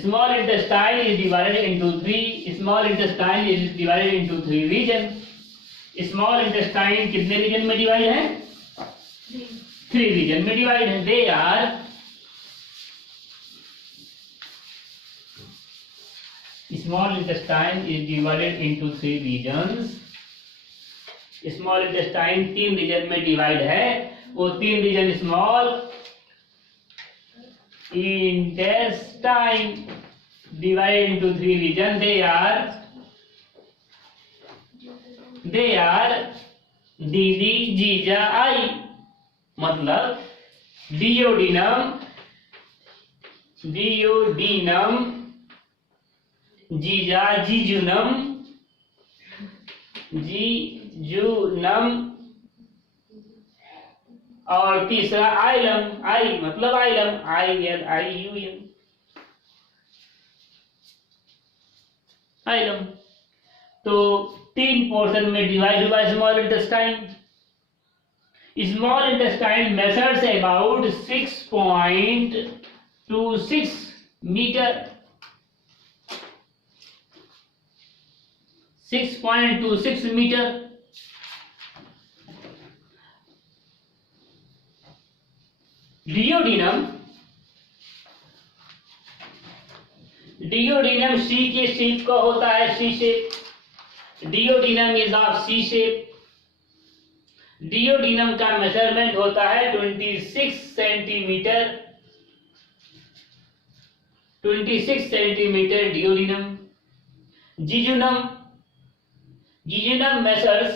Small intestine is divided into three. Small intestine is divided into three region. Small intestine कितने reason में divide है? Three reason में divide है. They are small intestine is divided into three regions. Small intestine तीन region में divide है. वो तीन region small intestine divided into three regions. They are दीदी, जीजा, आई. मतलब डियोडिनम, जीजा, जीजुनम, और तीसरा आइलम. आई मतलब आइलम, ILIUM, आइलम. तो तीन पोर्शन में डिवाइड हुआ small intestine. Small intestine measures about 6.26 metre. 6.26 metre. Duodenum C के शेप का होता है, C shape. Duodenum is of C shape. Duodenum का मेजरमेंट होता है 26 centimetre. 26 centimetre duodenum. Jejunum measures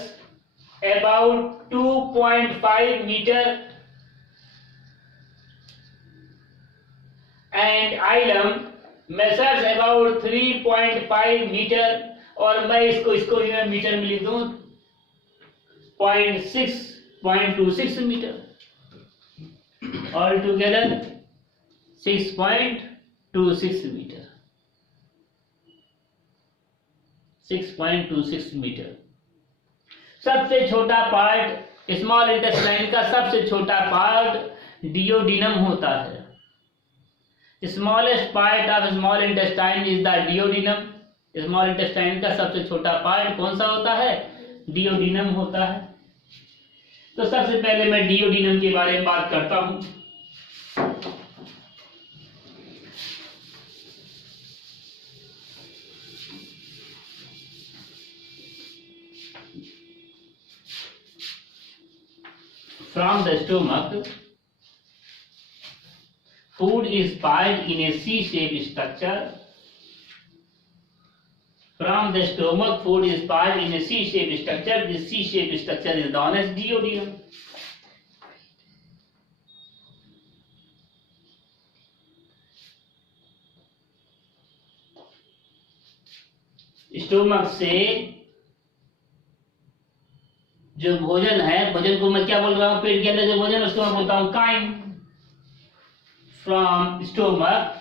about 2.5 metre. And ileum measures about 3.5 metre. और मैं इसको मीटर में लिख दूं 0.26 metre. All together 6.26 metre. 6.26 metre. सबसे छोटा पार्ट स्मॉल इंटेस्टाइन का, सबसे छोटा पार्ट डियोडिनम होता है. Smallest part of small intestine is the duodenum. Small intestine का सबसे छोटा पार्ट कौन सा होता है? डियोडिनम होता है. तो सबसे पहले मैं डियोडिनम के बारे में बात करता हूं. From the stomach, food is piled in a C-shaped structure. From the stomach, food is piled in a C-shaped structure. This C-shaped structure is known as duodenum. Stomach से जो भोजन है, भोजन को मैं क्या बोल रहा हूं? पेट के अंदर जो भोजन उसको मैं बोलता हूं crime. From stomach,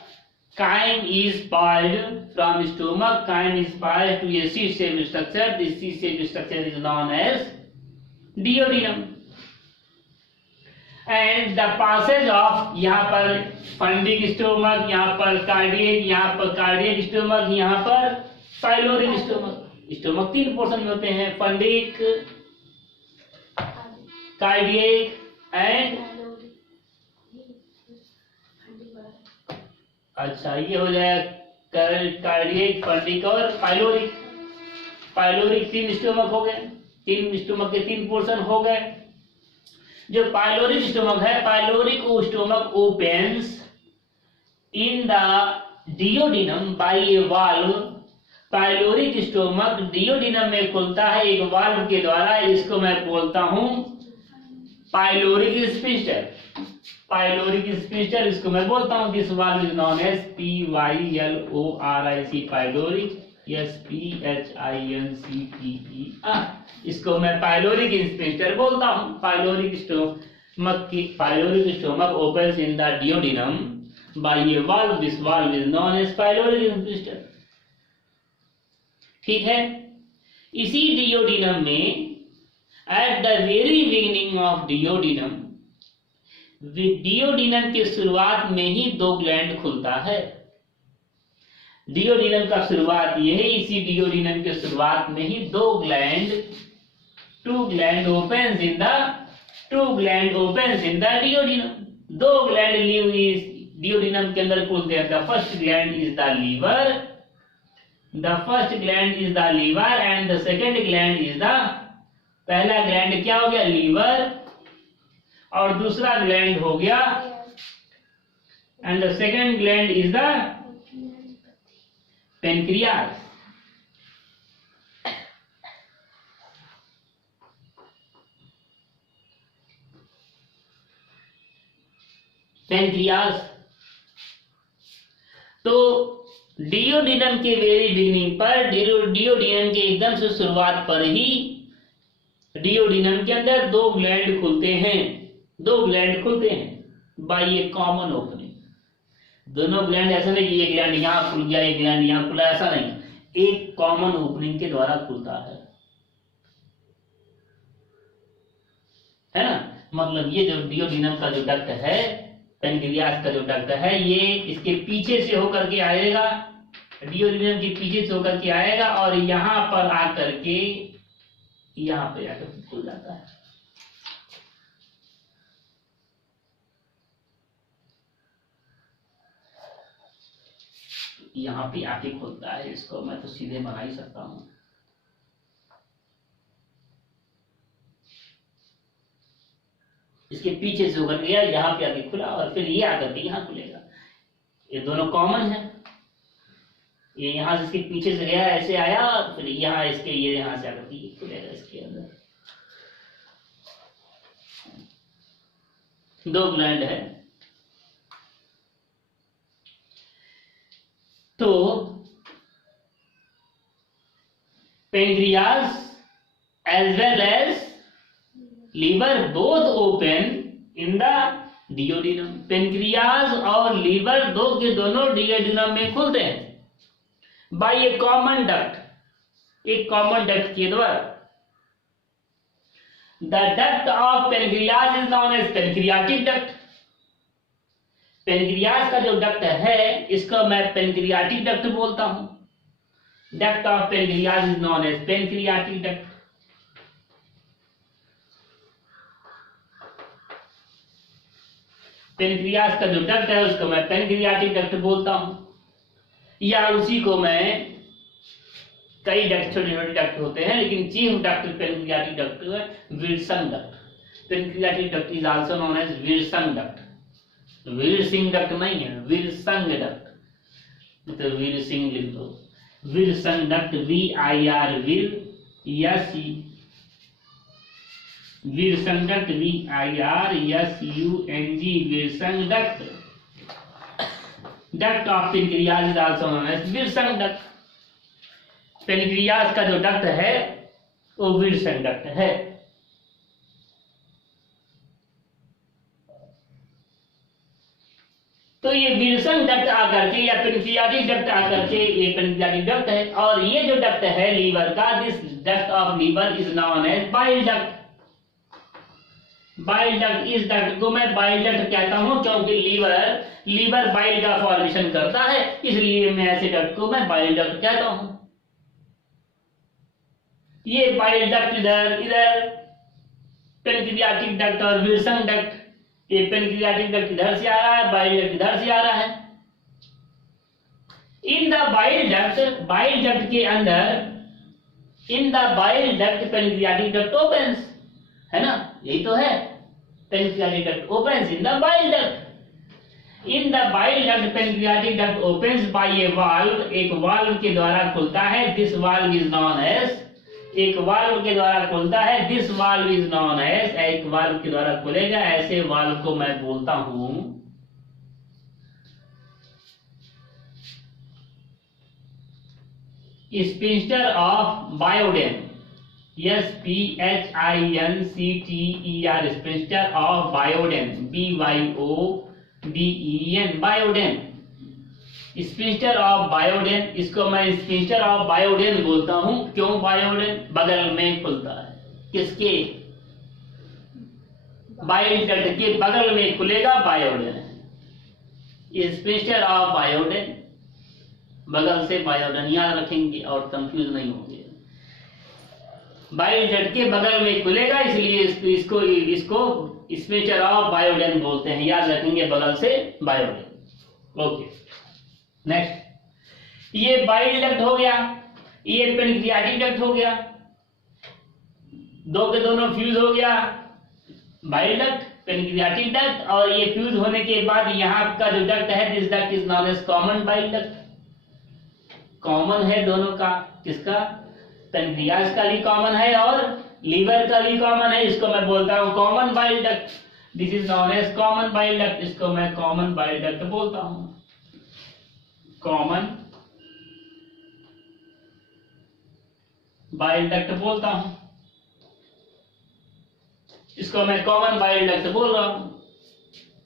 chyme is piled. From stomach, chyme is piled to a C-shaped structure. This C-shaped structure is known as duodenum. And the passage of, यहाँ पर फंडिंग स्टोमक, यहाँ पर कार्डियक, यहाँ पर कार्डियक स्टोमक, यहाँ पर pyloric stomach. Stomach तीन portion में होते हैं, फंडिक, कार्डियक एंड. अच्छा, ये हो जाए कार्डियक, फंडिक और पाइलोरिक. पाइलोरिक तीन स्टोमक हो गए. तीन स्टोमक के तीन पोर्शन हो गए. जो पाइलोरिक स्टोमक है, pyloric stomach opens in the duodenum by a valve. Pyloric stomach duodenum में खुलता है एक वाल्व के द्वारा. इसको मैं बोलता हूं पाइलोरिक स्फिंक्टर. पाइलोरिक स्फिंक्टर इसको मैं बोलता हूं. This valve is known as PYLORIC, pyloric. SPHINCTER. इसको मैं पाइलोरिक स्फिंक्टर बोलता हूं. Pyloric stomach opens in the duodenum by a valve. This valve is known as pyloric sphincter. ठीक है. इसी डियोडिनम में at the very beginning of duodenum, duodenum की शुरुआत में ही दो ग्लैंड खुलता है. डियोडिनम का शुरुआत ये है, इसी डियोडिनम के शुरुआत में ही two gland opens in the duodenum. दो ग्लैंड डियोडिनम के अंदर खुलते हैं। The first gland is the liver and the second gland is the, पहला ग्लैंड क्या हो गया, लीवर, और दूसरा ग्लैंड हो गया, and the second gland is the pancreas. तो डियोडिनम के वेरी बिगिनिंग पर, डियोडिनम के एकदम से शुरुआत पर ही डियोडिनम के अंदर दो ग्लैंड खुलते हैं बाय ए कॉमन ओपनिंग। दोनों ग्लैंड ऐसा नहीं कि एक ग्लैंड यहां खुल गया, एक ग्लैंड यहां खुला, ऐसा नहीं, एक कॉमन ओपनिंग के द्वारा खुलता है ना। मतलब ये जो डियोडिनम का जो डक्ट है, पेनक्रियास का जो डक्ट है, ये इसके पीछे से होकर के आएगा, डियोडिनम के पीछे से होकर के आएगा और यहां पर आकर के यहां पे आकर खुल जाता है। यहां पे आके खुलता है। इसको मैं तो सीधे बना ही सकता हूं। इसके पीछे से होकर गया, यहां पे आके खुला और फिर ये आकर के यहां खुलेगा। ये दोनों कॉमन है। ये यहां से इसके पीछे से गया, ऐसे आया, फिर यहां इसके ये यहां से आकर के ये खुलेगा इसके अंदर। दो ग्लैंड है। तो pancreas as well as liver both open in the duodenum. Pancreas और लीवर दो के दोनों डियोडिनम में खुलते हैं बाय ए कॉमन डक्ट, एक कॉमन डक्ट के द्वारा। The duct of pancreas is known as pancreatic duct. Pancreas का जो डक्ट है, इसको मैं पेनक्रियाटिक डक्ट बोलता हूं। Duct of pancreas is known as pancreatic duct. Pancreas का जो डक्ट है उसको मैं पेनक्रियाटिक डक्ट बोलता हूं, या उसी को मैं, कई डक्ट छोटे छोटे डक्ट होते हैं, लेकिन चीफ डक्ट पेनक्रियाटिक डक्ट है Wilson duct. Pancreatic duct is also known as Wilson duct. Wirsung duct नहीं है, विल्सन डक्ट, तो विल्सिंग लिख दो। Wilson duct, VIR Wilson duct, VIRSUNG, Wilson duct. Duct of pancreas is also known as Wilson duct. Pancreas का जो duct है वो Wilson duct है। तो ये विल्सन डक्ट आकर के, या पेनक्रियाटिक डक्ट आकर के, ये पेनक्रियाटिक डक्ट है। और ये जो डक्ट है लीवर का, this duct of liver is known as bile duct. Bile duct, इस डक्ट को मैं बाइल डक्ट कहता हूं क्योंकि लीवर बाइल का फॉर्मेशन करता है, इसलिए मैं ऐसे डक्ट को मैं बाइल डक्ट कहता हूं। ये बाइल डक्ट इधर पेनक्रियाटिक डक्ट और विल्सन डक्ट, ये पेनक्रियाटिक डक्ट इधर से आ रहा है, बाइल डक्ट इधर से आ रहा है। इन द बाइल डक्ट के अंदर, in the bile duct pancreatic duct opens, है ना, यही तो है। Pancreatic duct opens in the bile duct. In the bile duct pancreatic duct opens by a valve, एक वाल्व के द्वारा खुलता है। This valve is known as, एक वाल्व के द्वारा खुलता है। This valve is known as, एक वाल्व के द्वारा खुलेगा, ऐसे वाल्व को मैं बोलता हूं स्पिंस्टर ऑफ बायोडेन। SPHINCTER, sphincter of Boyden, BYODEN, Boyden, sphincter of Boyden. इसको मैं स्पिंस्टर ऑफ बायोडेन बोलता हूं। क्यों बायोडेन? बगल में खुलता है। किसके? बाइल डक्ट के बगल में खुलेगा, बायोडेन। स्पिंस्टर ऑफ बायोडेन बगल से बायोडन याद रखेंगे और कंफ्यूज नहीं होंगे। बाइल डक्ट के बगल में खुलेगा, इसलिए इसको इसको स्पेचर ऑफ बायोडन बोलते हैं, याद रखेंगे बगल से बायोडन। ओके, नेक्स्ट, ये बाइल डक्ट हो गया, ये पेनक्रियाटिक डक्ट हो गया, दो के दोनों फ्यूज हो गया, बाइल डक्ट, पेनक्रियाटिक डक्ट, और ये फ्यूज होने के बाद यहाँ का जो डक्ट है, this duct is known as common bile duct. Common है दोनों का, किसका, पेनक्रियास का भी कॉमन है और लीवर का भी कॉमन है, इसको मैं बोलता हूँ common bile duct. This is known as common bile duct, इसको मैं कॉमन बाइल डक्ट बोलता हूँ, कॉमन बाइल डक्ट बोलता हूं, इसको मैं कॉमन बाइल डक्ट बोल रहा हूं।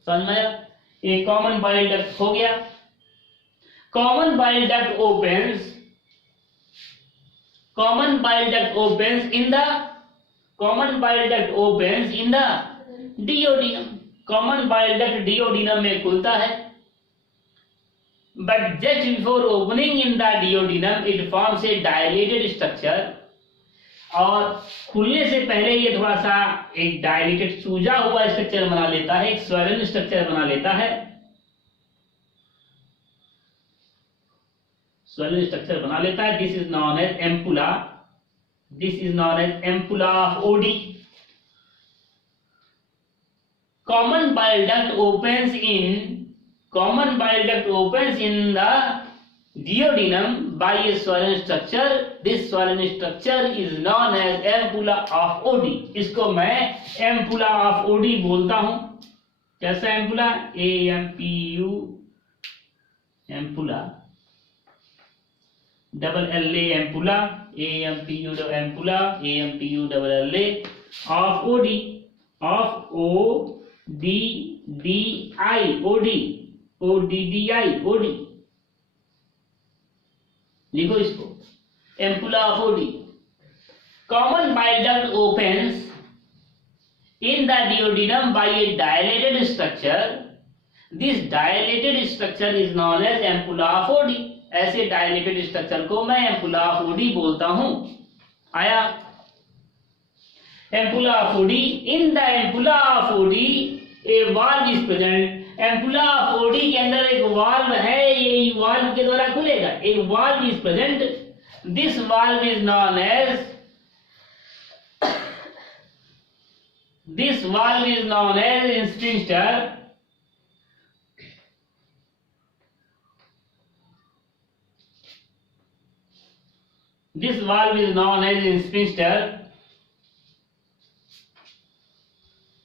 समझ में आया? ये कॉमन बाइल डक्ट हो गया। Common bile duct opens, common bile duct opens in the, common bile duct opens in the duodenum. Common bile duct duodenum में खुलता है, but just before opening in the duodenum it forms a dilated structure। और खुलने से पहले ये थोड़ा सा एक डायलेटेड सूजा हुआ स्ट्रक्चर बना लेता है, एक स्वैलन स्ट्रक्चर बना लेता है, स्वैलन स्ट्रक्चर बना लेता है। This is known as ampulla, this is known as ampulla of Oddi. Common bile duct opens in, common bile duct opens in the duodenum by a swollen structure। This swollen structure is known as ampulla of Oddi। इसको मैं ampulla of Oddi बोलता हूं। कैसा ampulla? AMPU, ampulla, double LA ampulla, AMPU ampulla, AMPU double LA of Oddi, of ODDI, Oddi, ODDI, OD लिखो इसको, ampulla of Oddi. Common bile duct opens in the duodenum by a dilated structure. This dilated structure is known as ampulla of Oddi. ऐसे dilated structure को मैं ampulla of OD बोलता हूं। आया? Ampulla of OD, in the ampulla of Audi a valve is present. Ampulla of OD के अंदर एक valve है, ये वाल्व के द्वारा खुलेगा, एक valve is present. This valve is known as, this valve is known as sphincter. This valve is known as sphincter